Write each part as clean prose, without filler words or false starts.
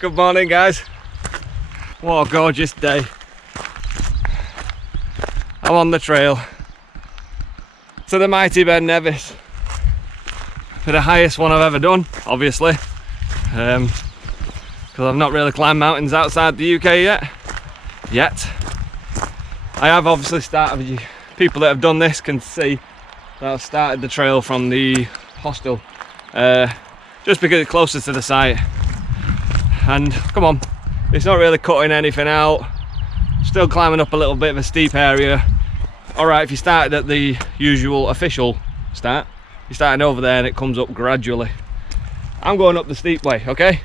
Good morning, guys. What a gorgeous day. I'm on the trail to the mighty Ben Nevis. For the highest one I've ever done, obviously. Because I've not really climbed mountains outside the UK yet. I have obviously started, people that have done this can see that I've started the trail from the hostel. Just because it's closer to the site. And come on, it's not really cutting anything out. Still climbing up a little bit of a steep area. Alright, if you started at the usual official start, you're starting over there and it comes up gradually. I'm going up the steep way, okay?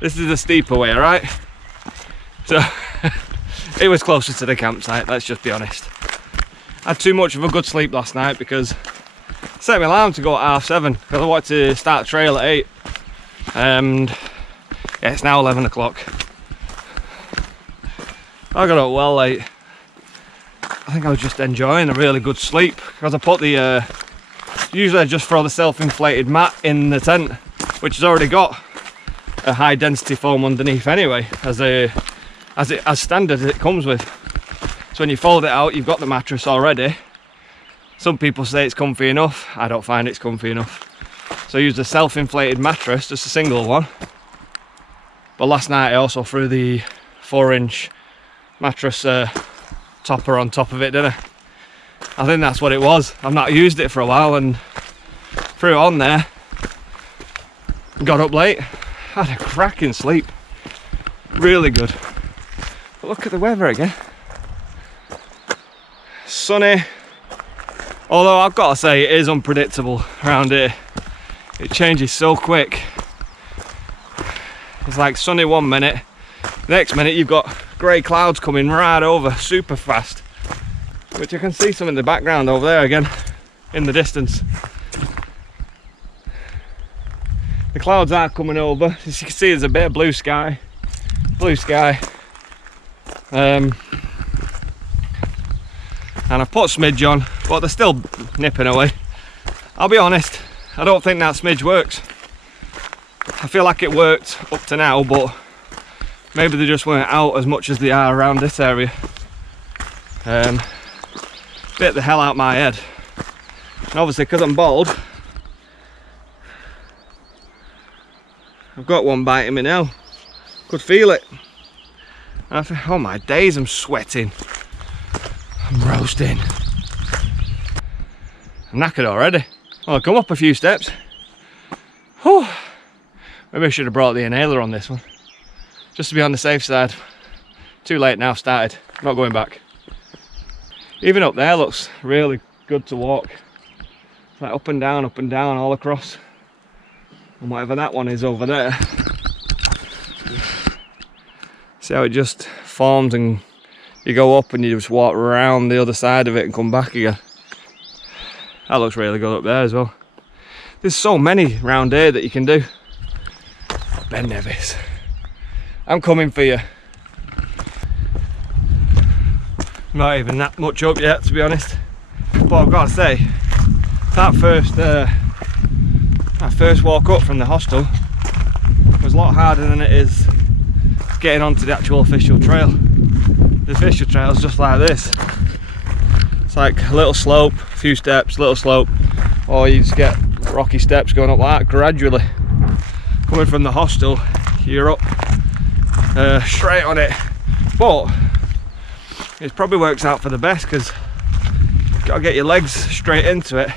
This is the steeper way, alright? So, it was closer to the campsite, let's just be honest. I had too much of a good sleep last night because I set my alarm to go at 7:30 because I wanted to start the trail at 8. And yeah, it's now 11 o'clock. I got up well late. I think I was just enjoying a really good sleep because I put the usually I just throw the self-inflated mat in the tent, which has already got a high density foam underneath anyway, as standard it comes with. So when you fold it out, you've got the mattress already. Some people say it's comfy enough. I don't find it's comfy enough. So I used a self-inflated mattress, just a single one. But last night I also threw the 4-inch mattress topper on top of it, didn't I think that's what it was. I've not used it for a while and threw it on there. Got up late, had a cracking sleep. Really good. But look at the weather again. Sunny. Although I've got to say it is unpredictable around here. It changes so quick. It's like sunny one minute, next minute you've got grey clouds coming right over super fast, which I can see some in the background over there again in the distance. The clouds are coming over. As you can see, there's a bit of blue sky. And I've put a smidge on, but they're still nipping away. I'll be honest, I don't think that smidge works. I feel like it worked up to now, but maybe they just weren't out as much as they are around this area. Bit the hell out my head. And obviously, because I'm bald, I've got one biting me now. Could feel it. And I think, oh my days, I'm sweating. I'm roasting. I'm knackered already. Well, I've come up a few steps. Whew. Maybe I should have brought the inhaler on this one, just to be on the safe side. Too late now, started. I'm not going back. Even up there looks really good to walk. It's like up and down all across. And whatever that one is over there. See how it just forms and you go up and you just walk around the other side of it and come back again. That looks really good up there as well. There's so many round here that you can do. Ben Nevis, I'm coming for you. Not even that much up yet, to be honest. But I've got to say, that first walk up from the hostel was a lot harder than it is getting onto the actual official trail. The official trail is just like this. It's like a little slope, a few steps, little slope, or you just get rocky steps going up like that gradually. Coming from the hostel, you're up straight on it, but it probably works out for the best because you've got to get your legs straight into it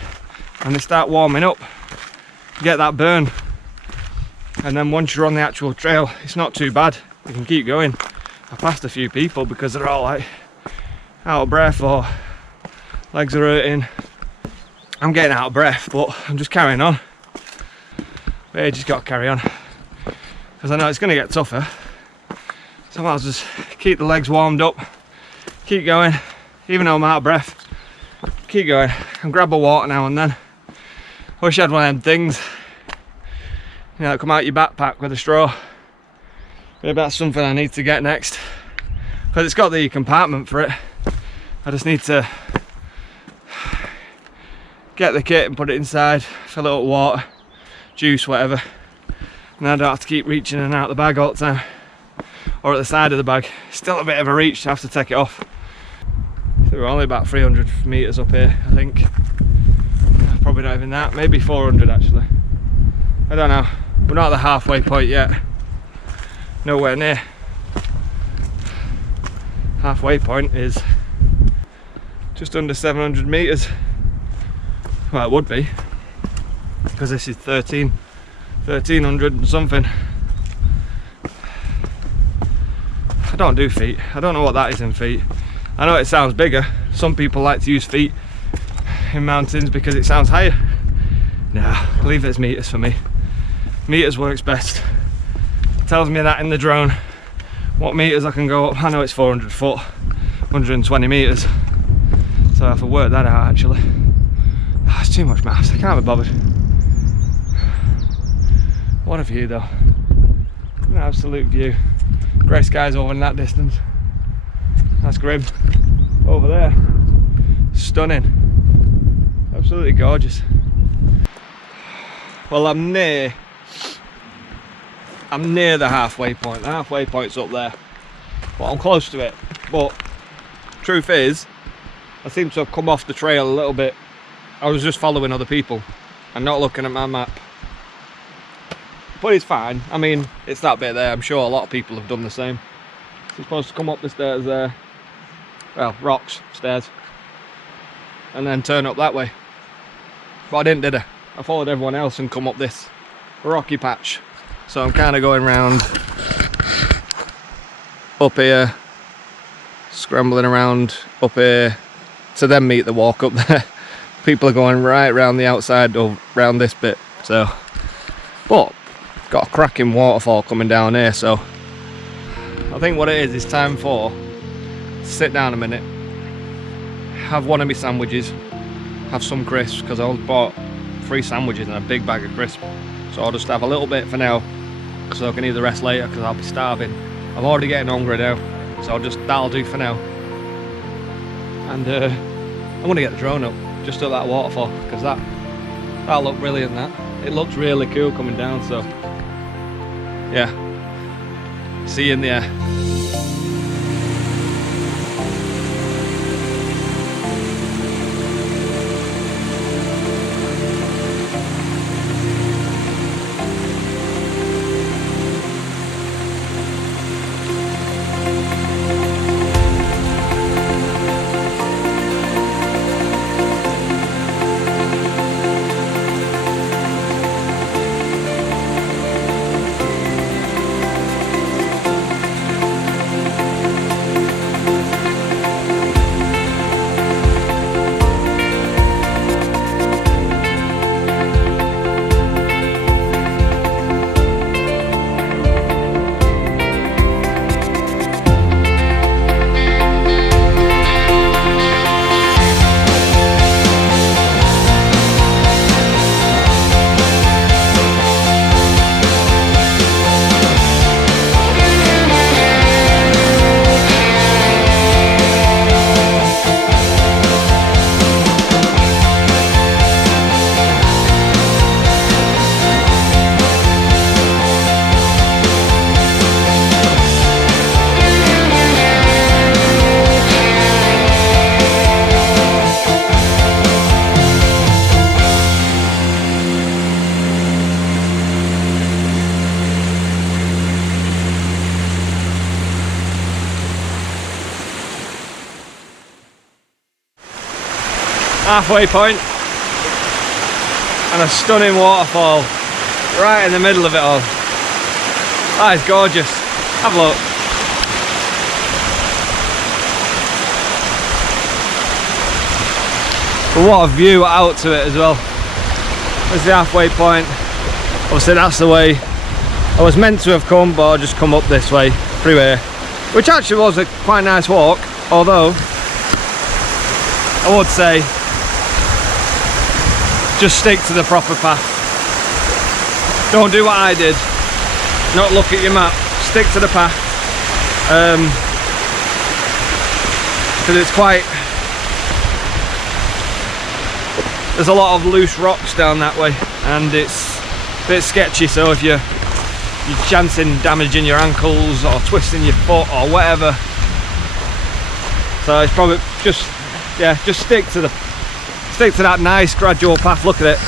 and they start warming up. You get that burn, and then once you're on the actual trail, it's not too bad. You can keep going. I passed a few people because they're all like out of breath or legs are hurting. I'm getting out of breath, but I'm just carrying on. But you just got to carry on because I know it's going to get tougher. So I might as well just keep the legs warmed up, keep going, even though I'm out of breath. Keep going and grab a water now and then. I wish I had one of them things, you know, that come out your backpack with a straw. Maybe that's something I need to get next because it's got the compartment for it. I just need to get the kit and put it inside, fill it up with water, juice, whatever, and I don't have to keep reaching in and out the bag all the time, or at the side of the bag. Still a bit of a reach to have to take it off. So we're only about 300 meters up here, I think. Probably not even that, maybe 400 actually. I don't know. We're not at the halfway point yet. Nowhere near. Halfway point is just under 700 meters. Well, it would be, because this is 1300 and something. I don't do feet. I don't know what that is in feet. I know it sounds bigger. Some people like to use feet in mountains because it sounds higher. Nah, leave it as meters for me. Meters works best. It tells me that in the drone what meters I can go up. I know it's 400 foot, 120 meters. So I have to work that out actually. Oh, it's too much maths, I can't be bothered. What a view though. An absolute view. Grey skies over in that distance. That's grim. Over there. Stunning. Absolutely gorgeous. Well, I'm near the halfway point. The halfway point's up there. But I'm close to it. But truth is, I seem to have come off the trail a little bit. I was just following other people and not looking at my map. But it's fine. I mean, it's that bit there. I'm sure a lot of people have done the same. You're supposed to come up the stairs there. Well, rocks, stairs. And then turn up that way. But I didn't, did I? I followed everyone else and come up this rocky patch. So I'm kind of going round up here, scrambling around up here to then meet the walk up there. People are going right round the outside or round this bit. So, but got a cracking waterfall coming down here. So I think what it is time for sit down a minute, have one of my sandwiches, have some crisps, because I bought 3 sandwiches and a big bag of crisps. So I'll just have a little bit for now, so I can eat the rest later, because I'll be starving. I'm already getting hungry now, so that'll do for now. And I'm gonna get the drone up, just at that waterfall, because that'll look brilliant. It looks really cool coming down. So yeah, see you in the air. Halfway point and a stunning waterfall right in the middle of it all. That is gorgeous. Have a look. But what a view out to it as well. There's the halfway point. Obviously that's the way I was meant to have come, but I just come up this way through here, which actually was a quite nice walk, although I would say just stick to the proper path. Don't do what I did, not look at your map, stick to the path, because it's quite, there's a lot of loose rocks down that way and it's a bit sketchy, so if you you're chancing damaging your ankles or twisting your foot or whatever. So it's probably just stick to that nice gradual path. Look at it.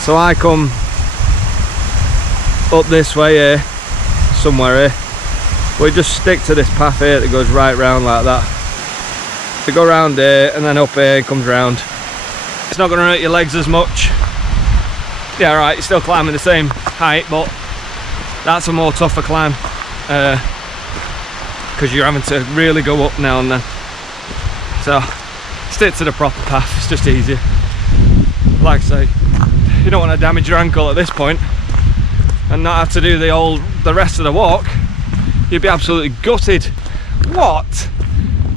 So I come up this way here, somewhere here. We just stick to this path here that goes right round like that. We go round here and then up here and comes round. It's not going to hurt your legs as much. Yeah, right, you're still climbing the same height, but that's a more tougher climb because you're having to really go up now and then. So stick to the proper path, it's just easier. Like I say, you don't want to damage your ankle at this point and not have to do the rest of the walk. You'd be absolutely gutted. What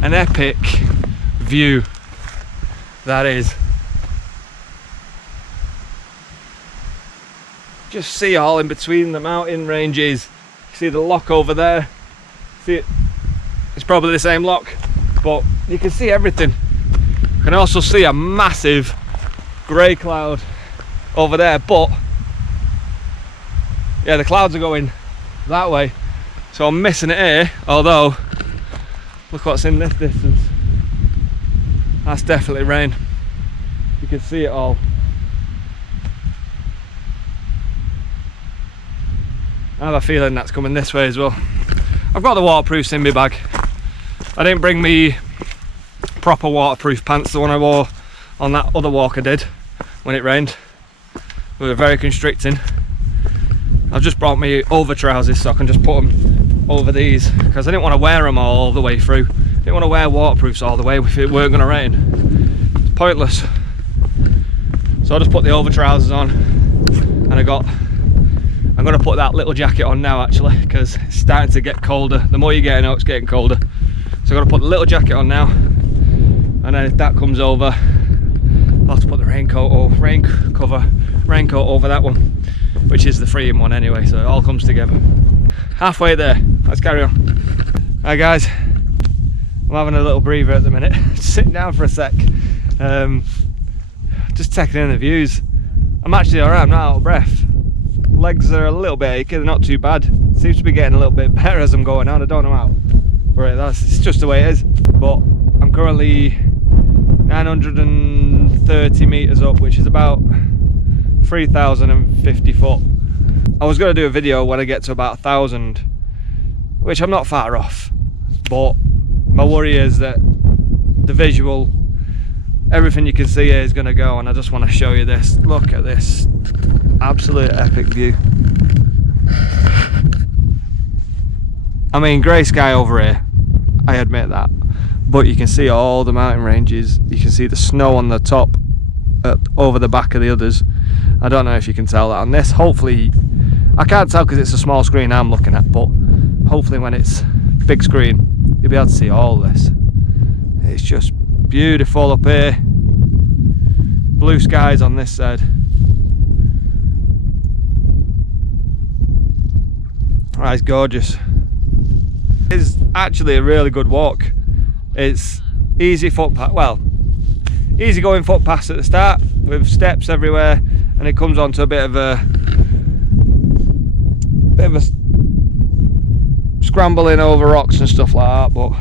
an epic view that is. Just see all in between the mountain ranges. See the lock over there. See it? It's probably the same lock, but you can see everything. You can also see a massive grey cloud over there, but yeah, the clouds are going that way, so I'm missing it here. Although, look what's in this distance. That's definitely rain. You can see it all. I have a feeling that's coming this way as well. I've got the waterproofs in my bag. I didn't bring me proper waterproof pants, the one I wore on that other walk I did when it rained. They were very constricting. I've just brought me over trousers so I can just put them over these because I didn't want to wear them all the way through. I didn't want to wear waterproofs all the way if it weren't going to rain. It's pointless. So I just put the over trousers on, and I'm going to put that little jacket on now actually because it's starting to get colder. The more you're getting out, it's getting colder. So I'm going to put the little jacket on now, and then if that comes over, I'll have to put the raincoat or raincoat over that one, which is the freeing one anyway, so it all comes together. Halfway there, let's carry on. Hi guys, I'm having a little breather at the minute. Sitting down for a sec, just taking in the views. I'm actually alright, I'm not out of breath. Legs are a little bit achy, they're not too bad. Seems to be getting a little bit better as I'm going on. I don't know how, but it's just the way it is. But I'm currently 930 meters up, which is about 3,050 foot. I was going to do a video when I get to about 1,000, which I'm not far off, but my worry is that the visual, everything you can see here is going to go, and I just want to show you this. Look at this absolute epic view. I mean, grey sky over here, I admit that, but you can see all the mountain ranges. You can see the snow on the top over the back of the others. I don't know if you can tell that on this. Hopefully, I can't tell because it's a small screen I'm looking at, but hopefully when it's big screen you'll be able to see all this. It's just beautiful up here. Blue skies on this side. It's gorgeous. It's actually a really good walk. It's easy footpath, well, easy going footpaths at the start with steps everywhere, and it comes onto a bit of a scrambling over rocks and stuff like that. But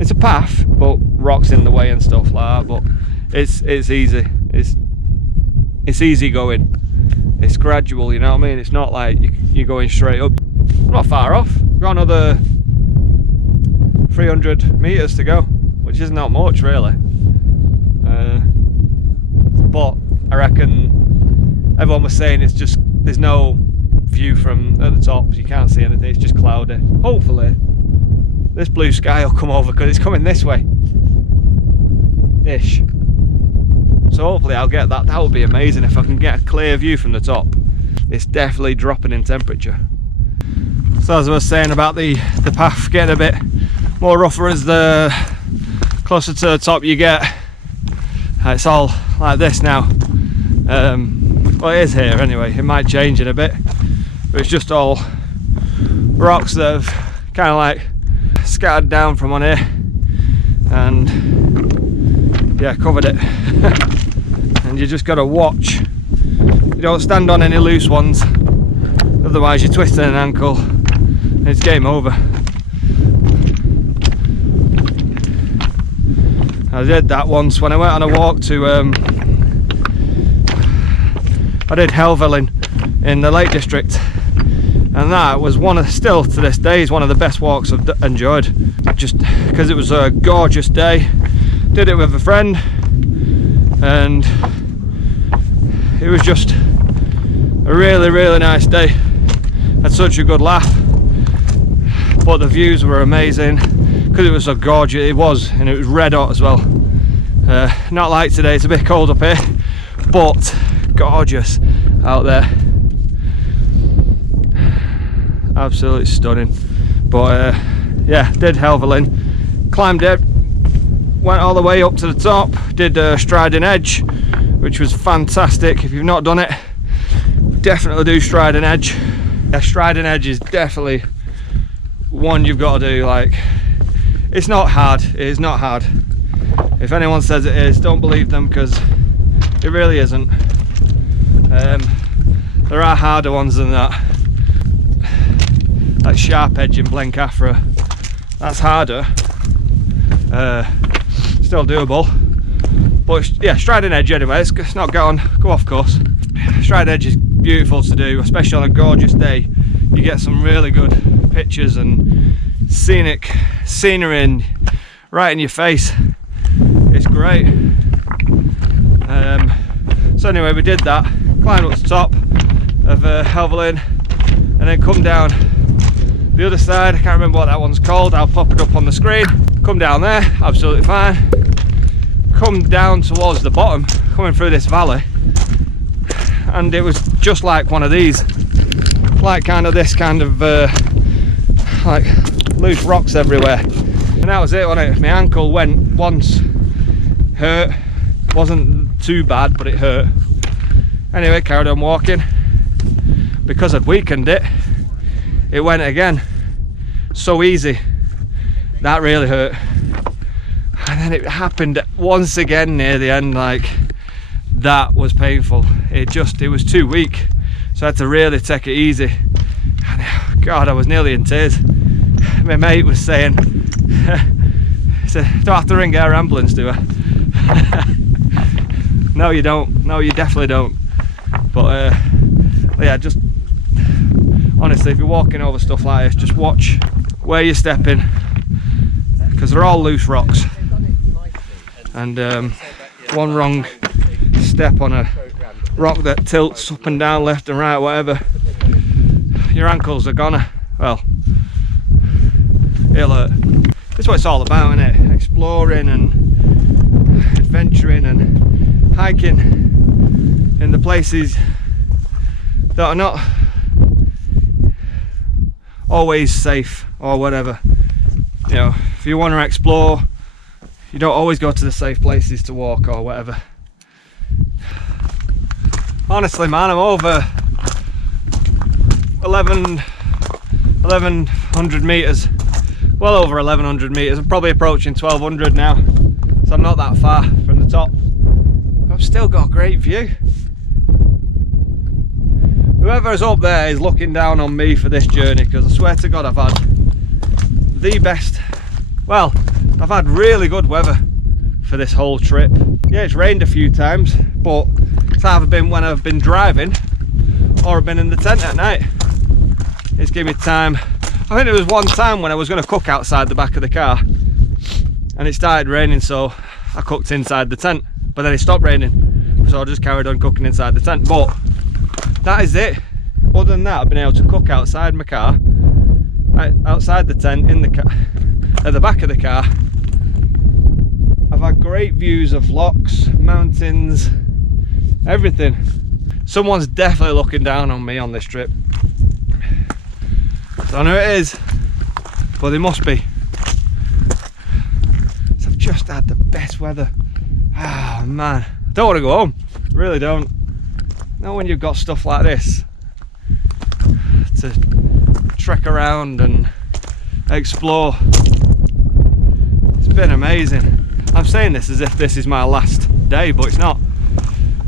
it's a path, but rocks in the way and stuff like that. But it's easy. It's easy going. It's gradual, you know what I mean? It's not like you're going straight up. I'm not far off. We've got another 300 meters to go, which is not much really. But I reckon everyone was saying it's just, there's no view from at the top, you can't see anything, it's just cloudy. Hopefully this blue sky will come over because it's coming this way ish, so hopefully I'll get that. That would be amazing if I can get a clear view from the top. It's definitely dropping in temperature. So as I was saying about the path getting a bit more rougher as the closer to the top you get. It's all like this now. Well, it is here anyway. It might change in a bit, but it's just all rocks that have kind of like scattered down from on here and yeah, covered it. And you just got to watch. You don't stand on any loose ones. Otherwise you're twisting an ankle and it's game over. I did that once when I went on a walk to I did Helvellyn in the Lake District, and that was still to this day is one of the best walks I've enjoyed, just because it was a gorgeous day. Did it with a friend and it was just a really nice day. Had such a good laugh, but the views were amazing because it was so gorgeous. It was, and it was red hot as well. Not like today, it's a bit cold up here, but gorgeous out there. Absolutely stunning. But yeah, did Helvellyn, climbed it, went all the way up to the top, did Striding Edge, which was fantastic. If you've not done it, definitely do Striding Edge. Yeah, Striding Edge is definitely one you've got to do. Like, it's not hard, it is not hard. If anyone says it is, don't believe them, because it really isn't. There are harder ones than that. Like Sharp Edge in Blencathra, that's harder. Still doable, but yeah, Striding Edge anyway. It's not go off course. Striding Edge is beautiful to do, especially on a gorgeous day. You get some really good pictures and scenery right in your face. It's great. So anyway, we did that, climbed up to the top of Helvellyn, and then come down the other side. I can't remember what that one's called, I'll pop it up on the screen. Come down there, absolutely fine. Come down towards the bottom, coming through this valley, and it was just like one of these, like kind of this kind of like loose rocks everywhere, and that was it, wasn't it? My ankle went once, hurt, wasn't too bad, but it hurt. Anyway, carried on walking. Because I'd weakened it, it went again. So easy. That really hurt. And then it happened once again near the end. Like, that was painful. It was too weak, so I had to really take it easy. And God, I was nearly in tears. My mate was saying, he said, don't have to ring our ambulance, do I? No, you don't. No, you definitely don't. But yeah, just honestly, if you're walking over stuff like this, just watch where you're stepping, because they're all loose rocks, and one wrong step on a rock that tilts up and down, left and right, whatever, your ankles are gonna, well, it'll hurt. That's what it's all about, isn't it? Exploring and adventuring and hiking in the places that are not always safe or whatever. You know, if you want to explore, you don't always go to the safe places to walk or whatever. Honestly, man, I'm over 1100 meters, well over 1100 meters. I'm probably approaching 1200 now, so I'm not that far from the top. I've still got a great view. Whoever's up there is looking down on me for this journey, because I swear to God, I've had the best, well, I've had really good weather for this whole trip. Yeah, it's rained a few times, but it's either been when I've been driving or I've been in the tent at night. It's given me time. I think there was one time when I was going to cook outside the back of the car and it started raining, so I cooked inside the tent, but then it stopped raining, so I just carried on cooking inside the tent. But that is it. Other than that, I've been able to cook outside my car, outside the tent, in the car, at the back of the car. I've had great views of lochs, mountains, everything. Someone's definitely looking down on me on this trip. Don't know who it is, but they must be. So I've just had the best weather. Oh man, I don't want to go home. I really don't. Not when you've got stuff like this to trek around and explore. It's been amazing. I'm saying this as if this is my last day, but it's not.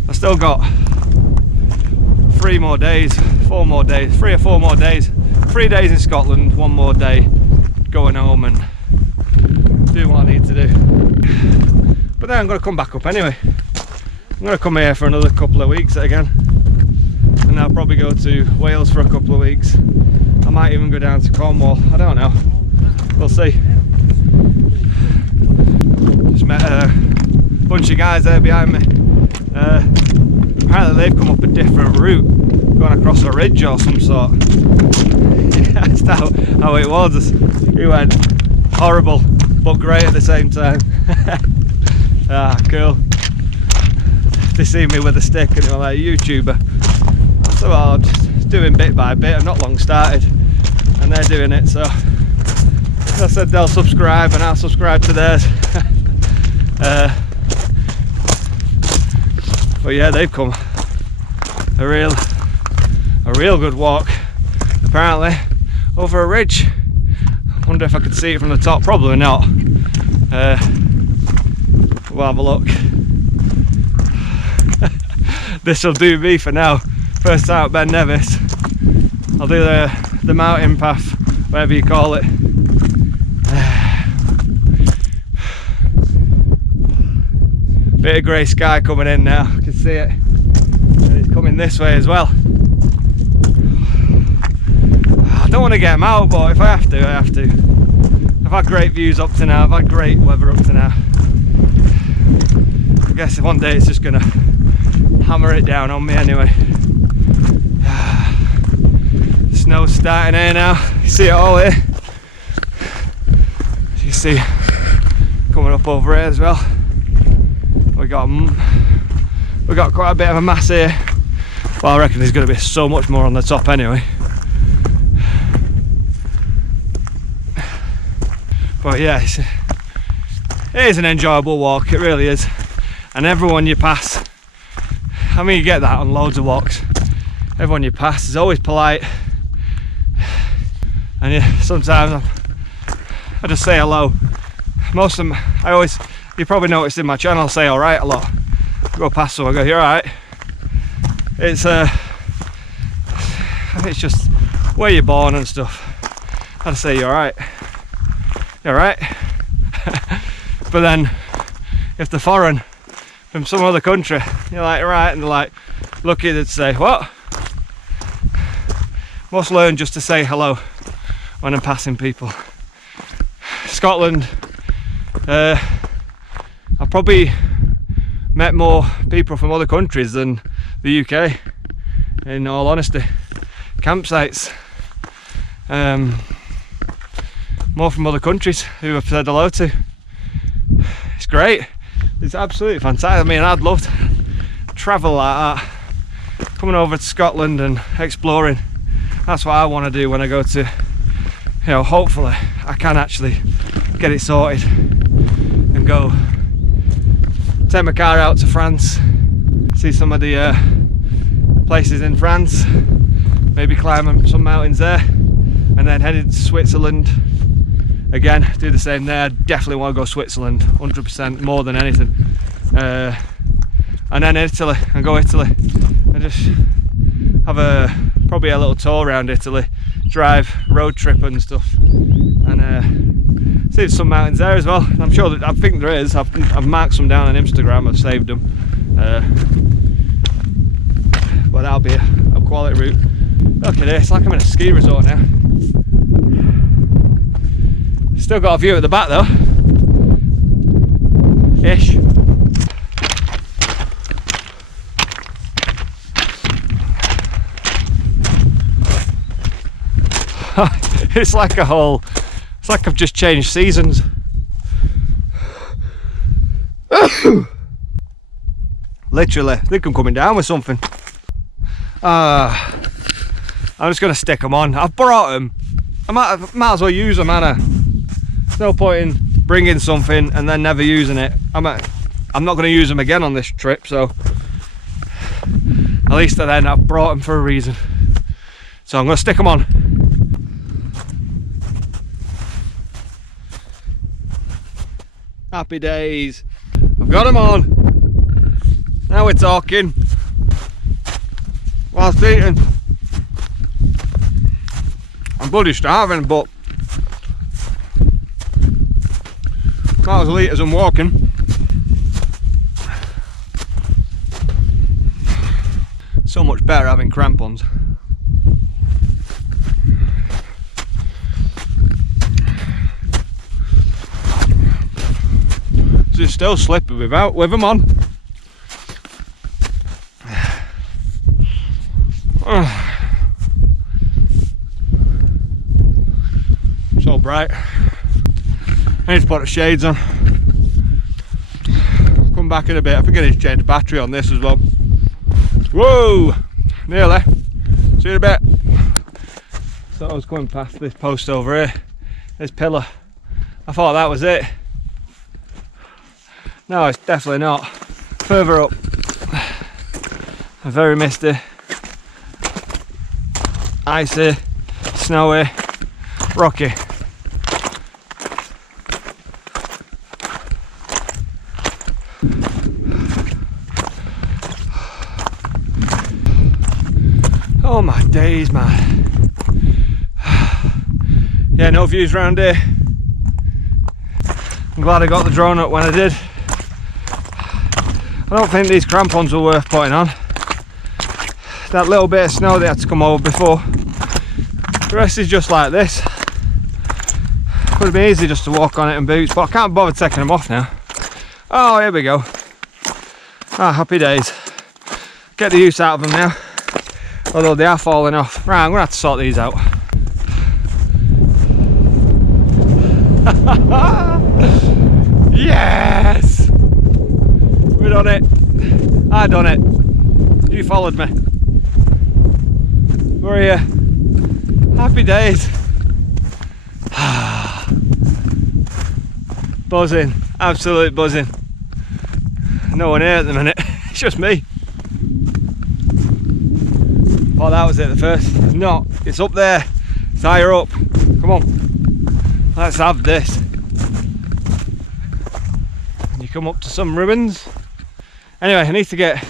I still got 3 more days, 4 more days, 3 or 4 more days, 3 days in Scotland, 1 more day going home and doing what I need to do. But then I'm going to come back up anyway. I'm going to come here for another couple of weeks again, and I'll probably go to Wales for a couple of weeks. I might even go down to Cornwall, I don't know, we'll see. Just met a bunch of guys there behind me. Apparently they've come up a different route, going across a ridge or some sort. Yeah, that's how it was. He went horrible but great at the same time. Ah, cool. They see me with a stick and they were like, YouTuber. So well, I'm just doing bit by bit. I've not long started and they're doing it, so I said they'll subscribe and I'll subscribe to theirs. But yeah, they've come a real good walk, apparently, over a ridge. I wonder if I could see it from the top. Probably not. We'll have a look. This will do me for now. First time at Ben Nevis. I'll do the mountain path, whatever you call it. Bit of grey sky coming in now, I can see it. And it's coming this way as well. I don't want to get them out, but if I have to, I have to. I've had great views up to now, I've had great weather up to now. I guess one day it's just gonna hammer it down on me anyway. Snow's starting here now, you see it all here. As you see, coming up over here as well. We got quite a bit of a mass here. Well, I reckon there's going to be so much more on the top anyway. But yeah, it is an enjoyable walk, it really is. And everyone you pass, I mean, you get that on loads of walks. Everyone you pass is always polite. And yeah, sometimes I just say hello. Most of them, you probably noticed in my channel, I say alright a lot. I go past someone, I go, you alright? It's just where you're born and stuff. I just say, you alright? You alright? But then, if they're foreign, from some other country, you're like, alright, and they're like, lucky they'd say, what? Must learn just to say hello when I'm passing people. Scotland, I've probably met more people from other countries than the UK, in all honesty. Campsites, more from other countries who I've said hello to. It's great, it's absolutely fantastic. I mean, I'd love to travel like that, coming over to Scotland and exploring. That's what I want to do when I go to, you know, hopefully I can actually get it sorted and go take my car out to France, see some of the places in France, maybe climb some mountains there, and then head into Switzerland again, do the same there. Definitely want to go Switzerland 100%, more than anything. And then Italy, and go Italy and just have probably a little tour around Italy, drive, road trip and stuff, and see some mountains there as well. I'm sure that, I think there is. I've marked some down on Instagram, I've saved them, but that'll be a quality route. Look at this, like I'm in a ski resort now. Still got a view at the back though, ish. It's like it's like I've just changed seasons. Literally, I think I'm coming down with something. I'm just going to stick them on. I've brought them. I might as well use them, Anna. There's no point in bringing something and then never using it. I'm not going to use them again on this trip, so at least then I've brought them for a reason. So I'm going to stick them on. Happy days. I've got them on. Now we're talking. Well, last eating. I'm bloody starving, but not as late as I'm walking. So much better having crampons. It's still slippery with them on. So bright. I need to put the shades on. Come back in a bit. I think I need to change the battery on this as well. Whoa! Nearly. See you in a bit. So I was going past this post over here, this pillar. I thought that was it. No, it's definitely not. Further up, very misty, icy, snowy, rocky. Oh my days, man. Yeah, no views around here. I'm glad I got the drone up when I did. I don't think these crampons were worth putting on. That little bit of snow they had to come over before. The rest is just like this. Would have been easy just to walk on it in boots, but I can't bother taking them off now. Oh, here we go. Ah, happy days. Get the use out of them now. Although they are falling off. Right, I'm going to have to sort these out. Yes! We done it. I done it. You followed me. We're here. Happy days. Buzzing. Absolute buzzing. No one here at the minute. It's just me. Oh, that was it, the first. It's not. It's up there. It's higher up. Come on. Let's have this. And you come up to some ruins. Anyway, I need to get...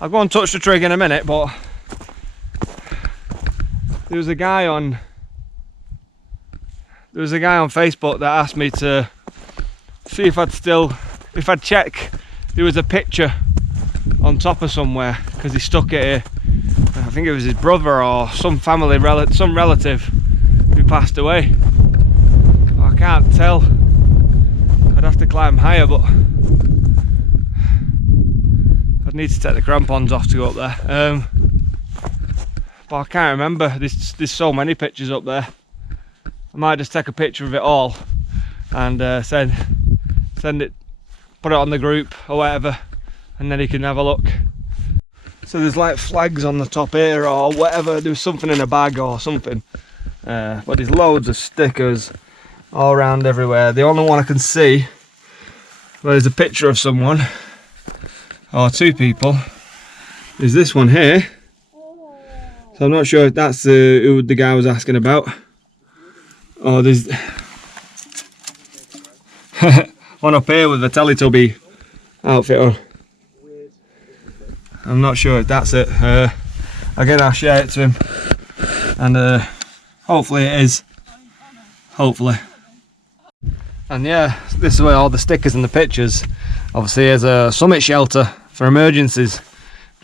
I'll go and touch the trig in a minute, but... There was a guy on Facebook that asked me to see if I'd check there was a picture on top of somewhere, because he stuck it here. I think it was his brother or some some relative who passed away. I can't tell. I'd have to climb higher, but I'd need to take the crampons off to go up there. But I can't remember. There's so many pictures up there. I might just take a picture of it all and send it, put it on the group or whatever, and then you can have a look. So there's like flags on the top here or whatever. There's something in a bag or something. But there's loads of stickers all around everywhere. The only one I can see, well, there's a picture of someone or two people. There's this one here. So I'm not sure if that's who the guy was asking about. Oh, there's one up here with the Teletubby outfit on. I'm not sure if that's it. Again, I'll share it to him, and hopefully it is. Hopefully. And yeah, this is where all the stickers and the pictures. Obviously, there's a summit shelter for emergencies.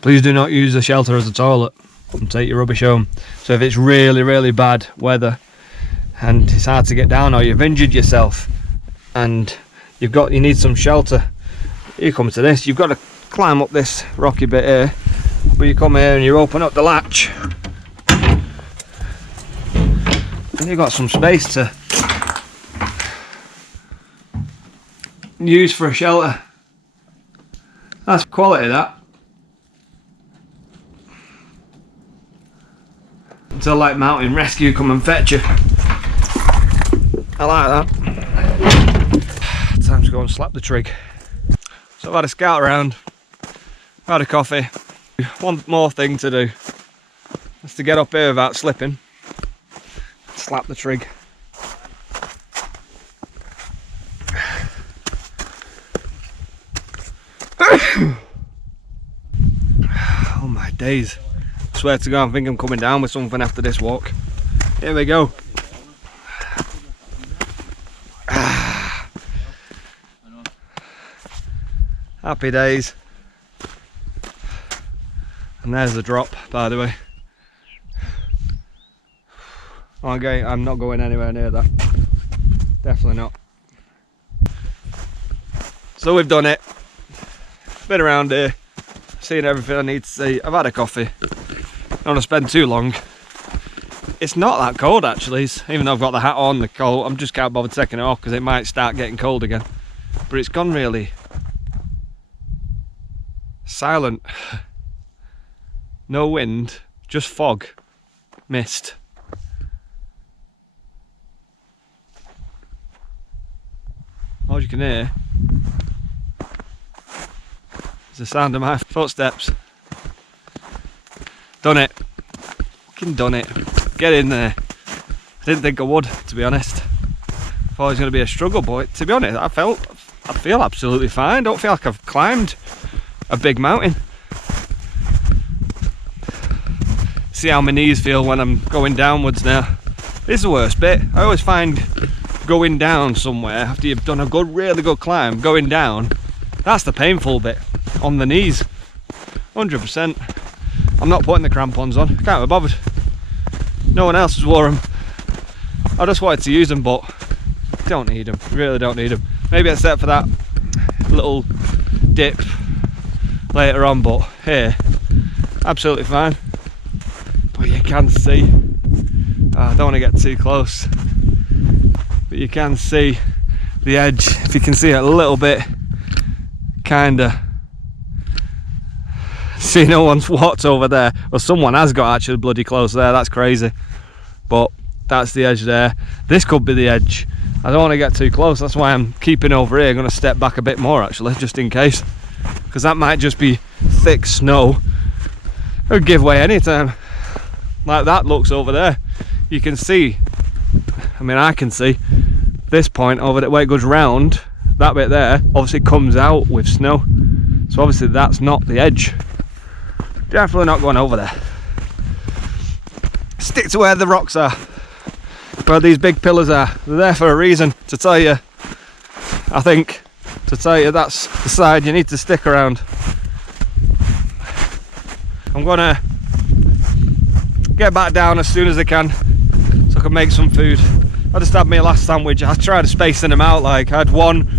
Please do not use the shelter as a toilet and take your rubbish home. So if it's really bad weather and it's hard to get down, or you've injured yourself and you need some shelter, you come to this. You've got to climb up this rocky bit here, but you come here and you open up the latch and you've got some space to use for a shelter. That's quality, that. Until like mountain rescue come and fetch you. I like that. Time to go and slap the trig. So I've had a scout around, had a coffee. One more thing to do. That's to get up here without slipping. Slap the trig. Oh my days. swear to God, I think I'm coming down with something after this walk. Here we go. Happy days. And there's the drop, by the way. Okay, I'm not going anywhere near that. Definitely not. So we've done it. Been around here, seen everything I need to see. I've had a coffee. Don't want to spend too long. It's not that cold actually, even though I've got the hat on, the cold. I'm just can't bother taking it off because it might start getting cold again. But it's gone really silent. No wind, just fog, mist. All you can hear is the sound of my footsteps. Done it. Fucking done it. Get in there. I didn't think I would, to be honest. Thought it was going to be a struggle, but to be honest, I feel absolutely fine. Don't feel like I've climbed a big mountain. See how my knees feel when I'm going downwards now. This is the worst bit. I always find going down somewhere after you've done a really good climb, going down, that's the painful bit on the knees. 100%. I'm not putting the crampons on. I can't be bothered. No one else has wore them. I just wanted to use them, but don't need them. Really don't need them. Maybe except for that little dip later on, but here, absolutely fine. But you can see, I don't want to get too close, but you can see the edge. If you can see it a little bit, kinda. See, no one's walked over there. Well, someone has got actually bloody close there. That's crazy. But that's the edge there. This could be the edge. I don't want to get too close. That's why I'm keeping over here. I'm going to step back a bit more actually, just in case, because that might just be thick snow. It would give way anytime. Like that looks over there. You can see. I mean, I can see this point over there where it goes round. That bit there obviously comes out with snow. So obviously that's not the edge. Definitely not going over there. Stick to where the rocks are, where these big pillars are. They're there for a reason, to tell you, I think, to tell you that's the side you need to stick around. I'm gonna get back down as soon as I can so I can make some food. I just had my last sandwich. I tried spacing them out, like I had one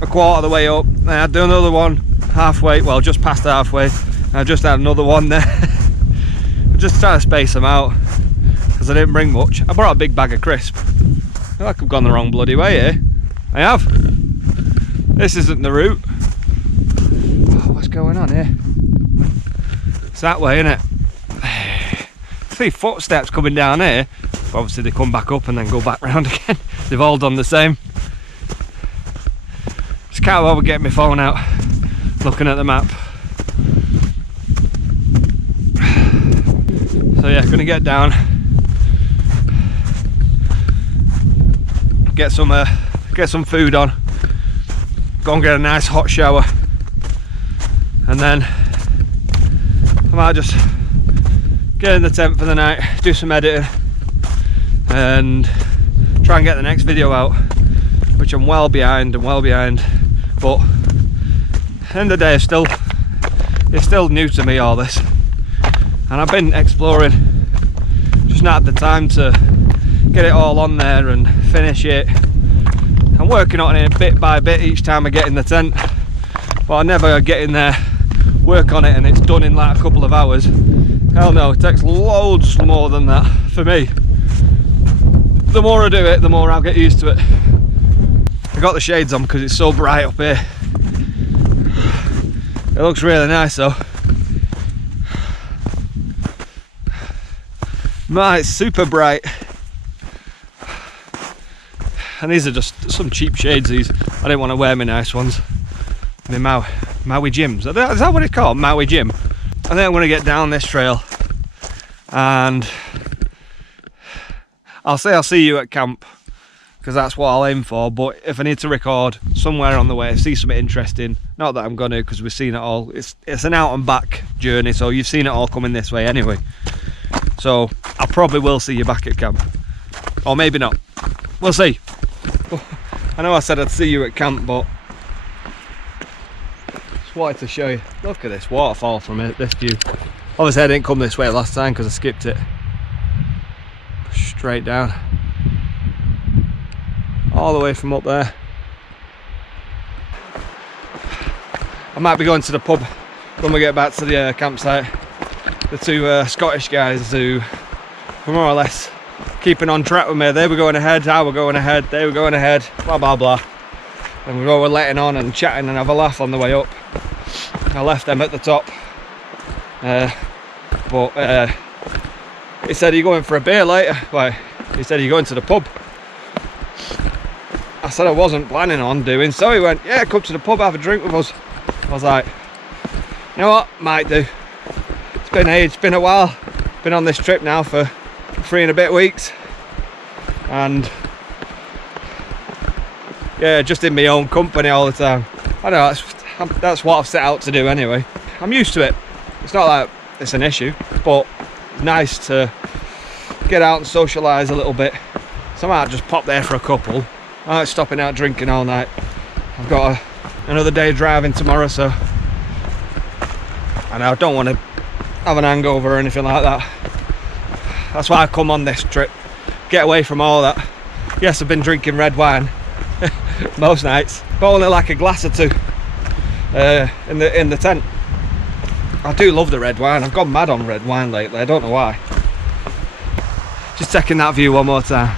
a quarter of the way up, then I had another one halfway, well just past halfway. I just had another one there. I'm just trying to space them out because I didn't bring much. I brought a big bag of crisp. I feel like I've gone the wrong bloody way here. I have. This isn't the route. Oh, what's going on here? It's that way, isn't it? I see footsteps coming down here. But obviously they come back up and then go back round again. They've all done the same. Just can't bother getting my phone out, looking at the map. So yeah, gonna get down, get some food on, go and get a nice hot shower, and then I might just get in the tent for the night, do some editing, and try and get the next video out, which I'm well behind, but at the end of the day, it's still new to me, all this. And I've been exploring, just not had the time to get it all on there and finish it. I'm working on it bit by bit each time I get in the tent, but I never get in there, work on it and it's done in like a couple of hours. Hell no, it takes loads more than that for me. The more I do it, the more I'll get used to it. I got the shades on because it's so bright up here. It looks really nice though. Man, it's super bright. And these are just some cheap shades, these. I didn't want to wear my nice ones. My Maui Jims. Is that what it's called? Maui Jim. I think I'm going to get down this trail. And I'll see you at camp, because that's what I'll aim for. But if I need to record somewhere on the way, see something interesting, not that I'm going to, because we've seen it all. It's an out and back journey, so you've seen it all coming this way anyway. So I probably will see you back at camp, or maybe not. We'll see. I know I said I'd see you at camp, but just wanted to show you. Look at this waterfall from it, this view. Obviously I didn't come this way last time because I skipped it. Straight down. All the way from up there. I might be going to the pub when we get back to the campsite. The two Scottish guys who were more or less keeping on track with me. They were going ahead, I were going ahead, they were going ahead, blah blah blah. And we were letting on and chatting and have a laugh on the way up. I left them at the top. But he said, "Are you going for a beer later?" Well, he said, "Are you going to the pub?" I said I wasn't planning on doing so. He went, "Yeah, come to the pub, have a drink with us." I was like, you know what, might do. It's been a while. Been on this trip now for 3 and a bit weeks, and yeah, just in my own company all the time. I know that's what I've set out to do anyway. I'm used to it. It's not like it's an issue, but it's nice to get out and socialise a little bit. So I might just pop there for a couple. I ain't stopping out drinking all night. I've got another day driving tomorrow, so and I don't want to have an hangover or anything like that. That's why I come on this trip. Get away from all that. Yes, I've been drinking red wine most nights, but only like a glass or two in the tent. I do love the red wine. I've gone mad on red wine lately. I don't know why. Just checking that view one more time.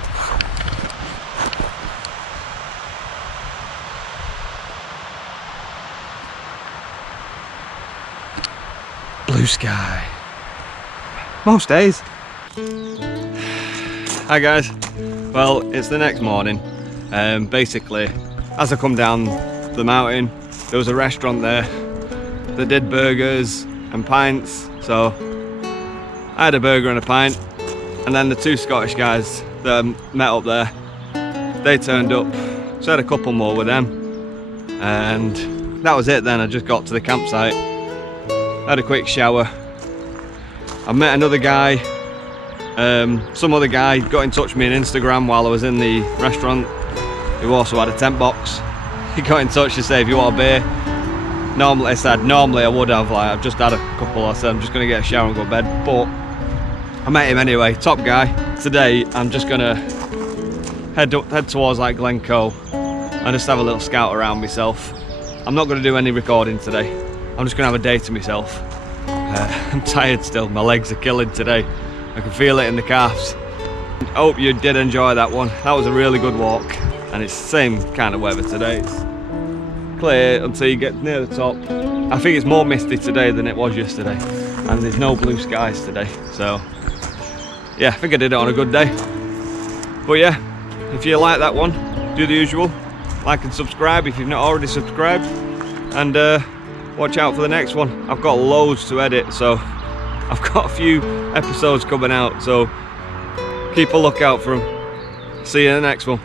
Blue sky. Most days. Hi guys. Well, it's the next morning. Basically, as I come down the mountain, there was a restaurant there that did burgers and pints. So I had a burger and a pint, and then the two Scottish guys that met up there, they turned up. So I had a couple more with them, and that was it. Then I just got to the campsite, had a quick shower. I met another guy, some other guy got in touch with me on Instagram while I was in the restaurant, who also had a tent box. He got in touch to say, if you want a beer. Normally I would have, like, I've just had a couple. I said I'm just gonna get a shower and go to bed, but I met him anyway. Top guy. Today I'm just gonna head towards like Glencoe and just have a little scout around myself. I'm not gonna do any recording today. I'm just gonna have a day to myself. I'm tired still, my legs are killing today. I can feel it in the calves. I hope you did enjoy that one. That was a really good walk, and it's the same kind of weather today. It's clear until you get near the top. I think it's more misty today than it was yesterday, and there's no blue skies today. So yeah, I think I did it on a good day. But yeah, if you like that one, do the usual, like and subscribe if you've not already subscribed, and watch out for the next one. I've got loads to edit, so I've got a few episodes coming out, so keep a lookout for them. See you in the next one.